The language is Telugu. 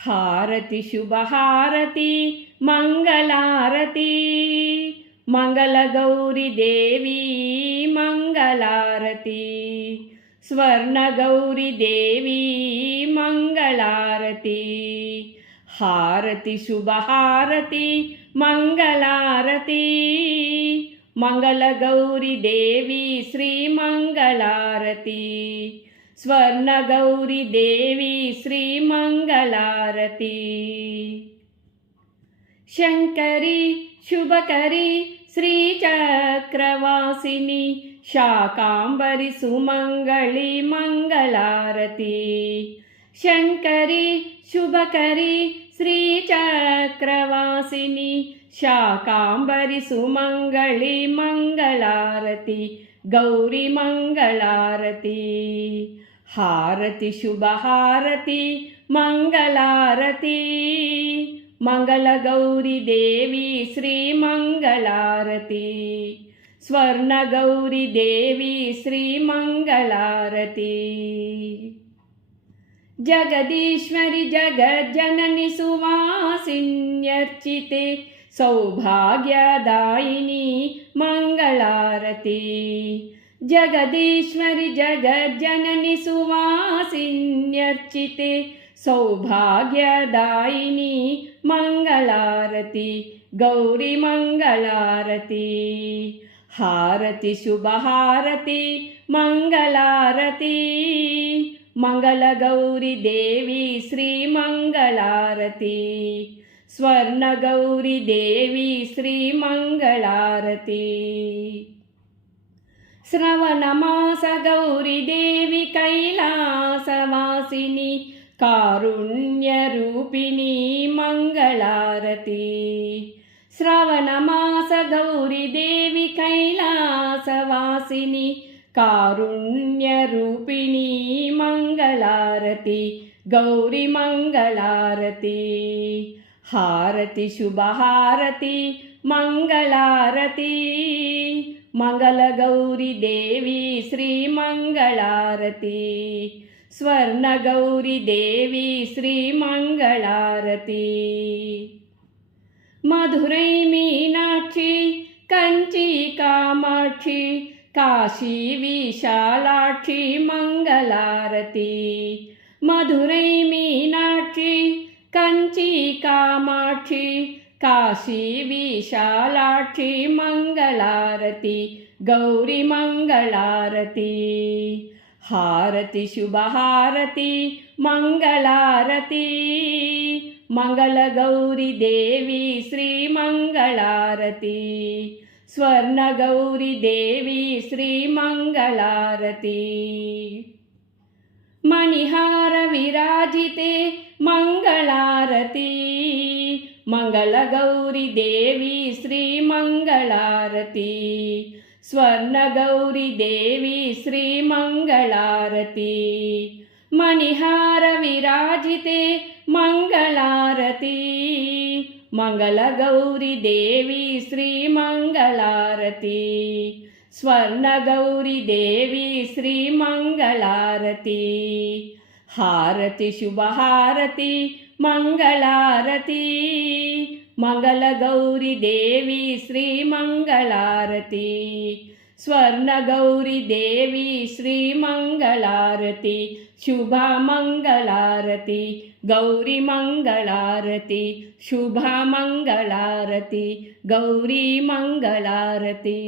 హారతి శుభహారతి మంగళారతి మంగళగౌరి దేవి మంగళారతి స్వర్ణగౌరి దేవి మంగళారతి హారతి శుభహారతి మంగళారతి మంగళగౌరి దేవి శ్రీ మంగళారతి స్వర్ణగౌరి దేవి శ్రీ మంగళారతి శంకరి శుభకరి శ్రీచక్రవాసిని శాకాంబరి సుమంగళి మంగళారతి శంకరి శుభకరి శ్రీచక్రవాసిని శాకాంబరి సుమంగళి మంగళారతి గౌరీ మంగళారతి హారతి శుభహారతి మంగళారతి మంగళగౌరి దేవి శ్రీ మంగళారతి స్వర్ణగౌరి దేవి శ్రీ మంగళారతి జగదీశ్వరి జగజ్జనని సువాసిన్యర్చితే సౌభాగ్యదాయిని మంగళారతి జగదీశ్వరి జగజ్జనని సువాసిన్యర్చితే సౌభాగ్యదాయిని మంగళారతి గౌరీ మంగళారతి హారతి శుభహారతి మంగళారతి మంగళగౌరి దేవి శ్రీ మంగళారతి స్వర్ణగౌరి దేవి శ్రీ మంగళారతి శ్రవణమాస గౌరి దేవి కైలాసవాసిని కారుణ్యరూపిణి మంగళారతి శ్రవణమాస గౌరి దేవి కైలాసవాసిని కారుణ్యరూపిణి మంగళారతి గౌరీ మంగళారతి హారతి శుభహారతి మంగళారతి మంగళగౌరి దేవి శ్రీ మంగళారతి స్వర్ణగౌరి దేవి శ్రీ మంగళారతి మధురై మీనాక్షి కంచి కామాక్షి కాశీ విశాలాక్షి మంగళారతి మధురై మీనాక్షి కంచి కామాక్షి కాశీ విశాలాక్షి మంగళారతి గౌరీ మంగళారతి హారతి శుభహారతి మంగళారతి మంగళగౌరి దేవి శ్రీ మంగళారతి స్వర్ణగౌరి దేవి శ్రీ మంగళారతి మణిహార విరాజితే మంగళారతి మంగళగౌరి దేవి శ్రీ మంగళారతి స్వర్ణగౌరి దేవి శ్రీ మంగళారతి మణిహార విరాజితే మంగళారతి మంగళగౌరి దేవి శ్రీ మంగళారతి స్వర్ణగౌరి దేవి శ్రీ మంగళారతి హారతి శుభహారతి మంగళారతి మంగళగౌరి దేవి శ్రీ మంగళారతి స్వర్ణగౌరి దేవి శ్రీ మంగళారతి శుభమంగళారతి గౌరీ మంగళారతి శుభమంగళారతి గౌరీ మంగళారతి.